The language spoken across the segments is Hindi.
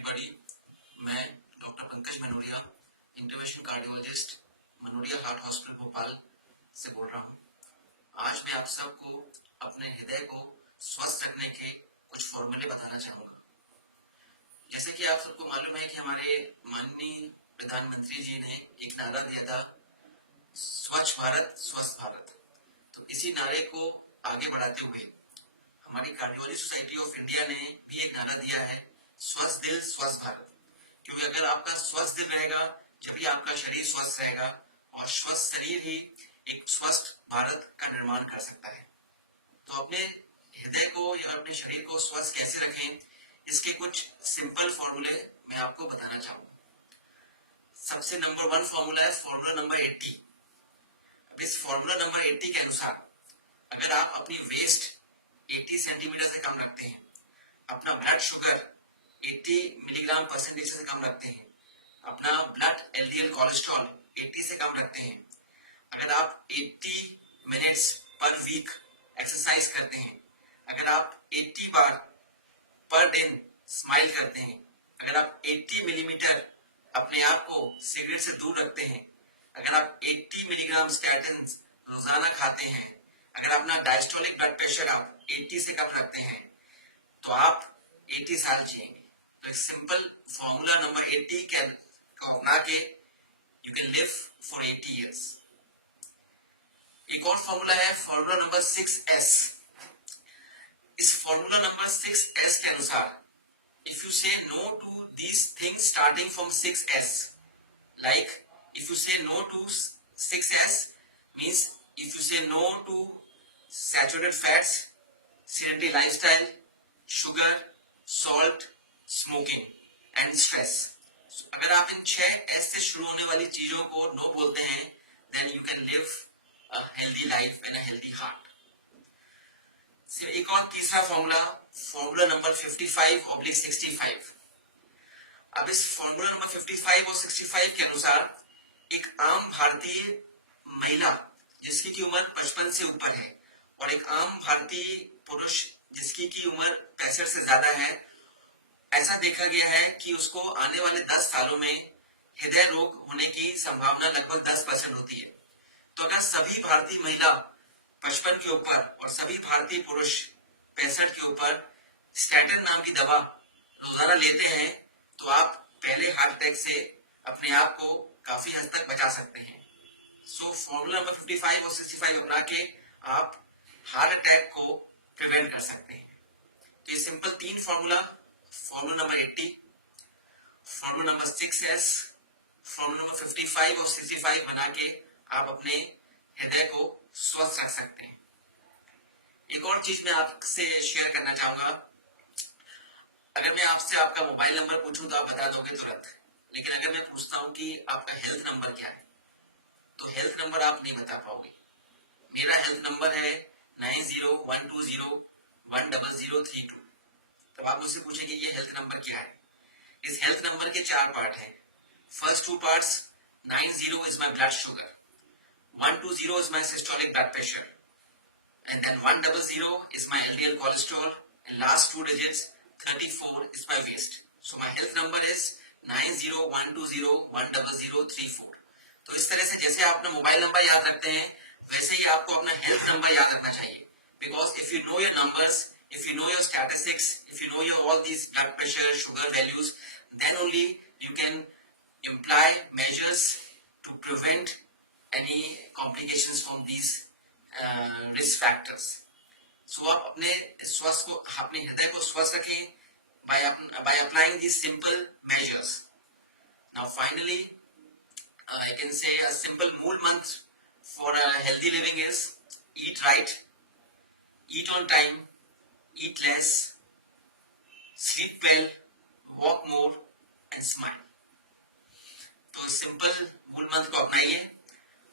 एवरीबॉडी। मैं doctor Pankaj Manoria, intervention cardiologist, Manoria heart hospital Bhopal से बोल रहा हूँ। आज मैं आप सबको अपने हृदय को स्वस्थ रखने के कुछ फॉर्मूले बताना चाहूँगा। जैसे कि आप सबको मालूम है कि हमारे माननीय प्रधानमंत्री जी ने एक नारा दिया था, स्वच्छ भारत स्वस्थ भारत। तो इसी नारे को आगे बढ़ाते हुए हमारी कार्डियोलॉजी सोसाइटी ऑफ इंडिया ने भी एक नारा दिया है, स्वस्थ दिल स्वस्थ भारत। क्योंकि अगर आपका स्वस्थ दिल रहेगा जब आपका शरीर स्वस्थ रहेगा, और स्वस्थ शरीर ही एक स्वस्थ भारत का निर्माण कर सकता है। तो अपने हृदय को या अपने शरीर को स्वस्थ कैसे रखें, इसके कुछ सिंपल फॉर्मूले मैं आपको बताना चाहूंगा। सबसे नंबर 1 फॉर्मूला है फॉर्मूला नंबर 80। अब इस फॉर्मूला नंबर 80 के अनुसार अगर आप अपनी वेस्ट 80 सेंटीमीटर से कम रखते हैं, अपना ब्लड शुगर 80 मिलीग्राम परसेंटेज से कम रखते हैं, अपना ब्लड एलडीएल कोलेस्ट्रॉल 80 से कम रखते हैं, अगर आप 80 मिनट्स पर वीक एक्सरसाइज करते हैं, अगर आप 80 बार पर दिन स्माइल करते हैं, अगर आप 80 मिलीमीटर अपने आप को सिगरेट से दूर रखते हैं, अगर आप 80 मिलीग्राम स्टैटिन रोजाना खाते हैं, अगर अपना डायस्टोलिक ब्लड प्रेशर आप 80 से कम रखते हैं, तो आप 80 साल जिएंगे। तो एक सिंपल फॉर्मूला नंबर 80 को अपना के you can live for 80 years. एक और फॉर्मूला है फॉर्मूला नंबर 6S। इस फॉर्मूला नंबर 6S के अनुसार if you say no to these things starting from 6S, like if you say no to 6S means if you say no to saturated fats, sedentary lifestyle, sugar, salt, smoking and stress. अगर आप इन 6S से शुरू होने वाली चीजों को नो बोलते हैं, then you can live a healthy life and a healthy heart. एक और तीसरा फॉर्मूला नंबर 55/65। अब इस फॉर्मूला नंबर 55 और 65 के अनुसार एक आम भारतीय महिला जिसकी की उम्र 55 से ऊपर है और एक आम भारतीय पुरुष जिसकी की उम्र 65 से ज्यादा है, ऐसा देखा गया है कि उसको आने वाले 10 सालों में हृदय रोग होने की संभावना लगभग 10% होती है। तो अगर सभी भारतीय महिला 55 के ऊपर और सभी भारतीय पुरुष 65 के ऊपर स्टैटिन नाम की दवा रोजाना लेते हैं, तो आप पहले हार्ट अटैक से अपने आप को काफी हद तक बचा सकते हैं। सो फॉर्मूला नंबर 55 और 65 अपना के आप हार्ट अटैक को प्रिवेंट कर सकते हैं। तो ये simple 3 formula number 80, formula number 6S, formula number 55 और 65 बना के आप अपने हृदय को स्वस्थ रख सकते हैं। एक और चीज मैं आपसे शेयर करना चाहूंगा। अगर मैं आपसे आपका मोबाइल नंबर पूछूं तो आप बता दोगे तुरंत, लेकिन अगर मैं पूछता हूं कि आपका हेल्थ नंबर क्या है, तो हेल्थ नंबर आप नहीं बता पाओगे। मेरा हेल्थ नंबर है 9012010032। तब आप मुझसे पूछेंगे ये हेल्थ नंबर क्या है। इस हेल्थ नंबर के 4 पार्ट हैं। First 2 parts, 90 is my blood sugar, 120 is my systolic blood pressure, and then 100 is my LDL cholesterol, and last 2 digits 34 is my waist. So my health number is 9012010034. तो इस तरह से जैसे आप अपना मोबाइल नंबर याद रखते हैं, वैसे ही आपको अपना हेल्थ नंबर याद रखना चाहिए। Because if you know your numbers, if you know your statistics, if you know your all these blood pressure, sugar values, then only you can imply measures to prevent any complications from these risk factors. So आप अपने अपने हृदय को स्वस्थ रखें by applying these simple measures. Now finally, I can say a simple mood month for a healthy living is eat right, eat on time, eat less, sleep well, walk more and smile. तो सिंपल मूल मंत्र को अपनाइए।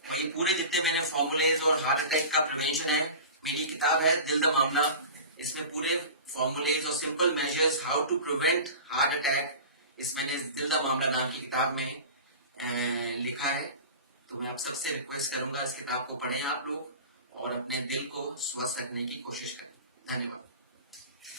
और ये पूरे जितने मैंने फॉर्मूलेज और हार्ट अटैक का प्रिवेंशन है, मेरी किताब है दिल द मामला, इसमें पूरे फॉर्मूलेज और simple measures how to prevent heart attack, इस मैंने दिल द मामला नाम की किताब में लिखा है। तो मैं आप सबसे रिक्वेस्ट करूंगा इस किताब को पढ़ें आप लोग और अपने दिल को स्वस्थ रखने की कोशिश करें। धन्यवाद।